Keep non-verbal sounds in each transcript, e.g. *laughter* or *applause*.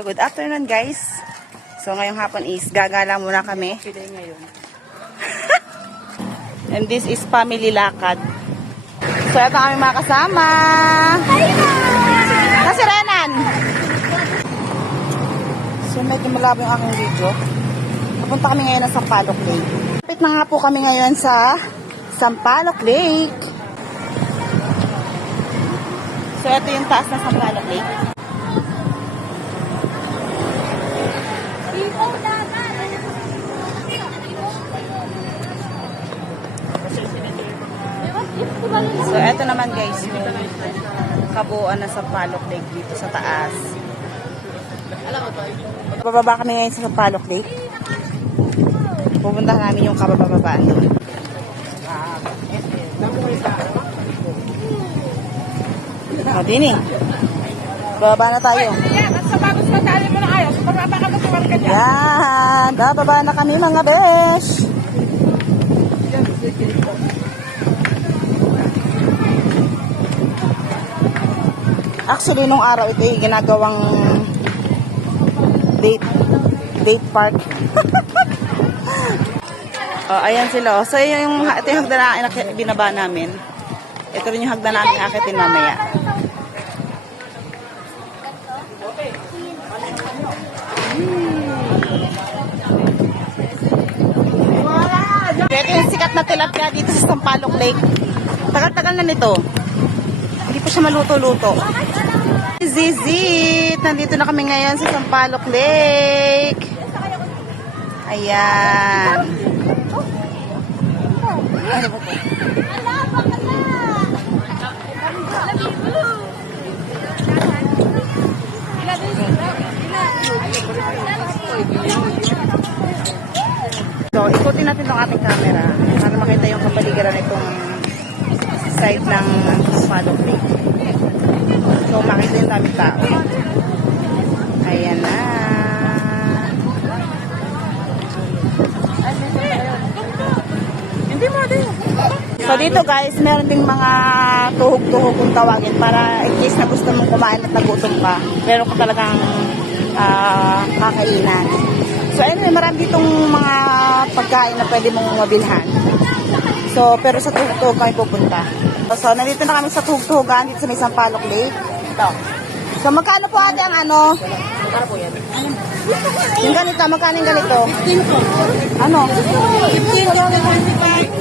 Good afternoon guys. So ngayong hapon is gagala muna kami. *laughs* And this is family lakad. So ito kami mga kasama. Kasi Renan. So medyo malabo yung aking video. Papunta kami ngayon ng Sampaloc Lake. Kapit na nga po kami ngayon sa Sampaloc Lake. So ito yung taas ng Sampaloc Lake. So, eto naman guys, yung kabuuan na Sampaloc Lake dito sa taas. Bababa kami ngayon sa Sampaloc Lake. Pupunta namin yung kabababaan doon. O, Dini. Bababa na tayo. Yan, at sa bagos matali mo na ayos. Pababa ka magkawal ka dyan. Yan. Bababa na kami mga besh. Actually, nung araw ito ay ginagawang date date park. *laughs* oh, ayan sila. oh. So, yun yung, ito yung hagdan na binaba namin. Ito rin yung hagdan namin akitin mamaya. Ito yung sikat na tilapia dito sa Sampaloc Lake. Tagal-tagal na nito. Hindi pa siya maluto-luto. Zizit! Nandito na kami ngayon sa Sampaloc Lake. Ayan. Ano ba to? So, ikutin natin itong ating camera para makita yung kapaligiran itong side ng Sampaloc Lake. So, makita yung daming tao. Ayan na. Hindi mo din. So dito guys, meron ding mga tuhog-tuhog kung tawagin para in case na gusto mong kumain at nagutom ka. Meron ka talagang ah, kakainan. So anyway, marami ditong mga pagkain na pwede mong mabilhan. So, pero sa tuhog-tuhog kami pupunta. So, nandito na kami sa tuhog-tuhogan dito sa may Sampaloc Lake. Ito. So, magkano po ate ang ano? Para po yan. Yung ganito, magkano yung ganito? 15 po. Ano? 15 po. 25.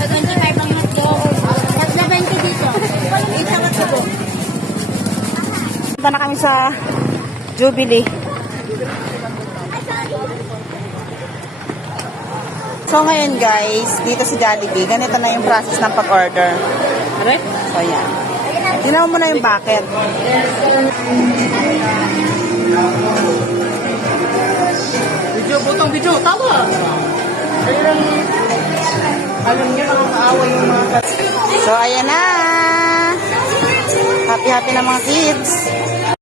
25 ang hotdog. Tatla 20 dito. Isang hotdog. Punta na kami sa Jubilee. So ngayon guys, dito sa Jollibee, ganito na yung process ng pag-order. Aray? So yan. Ginawa mo na yung bucket. Video, butong video. Tama. Kailan alam niya nakakaaway yung mga So ayan na. Happy-happy na mga kids.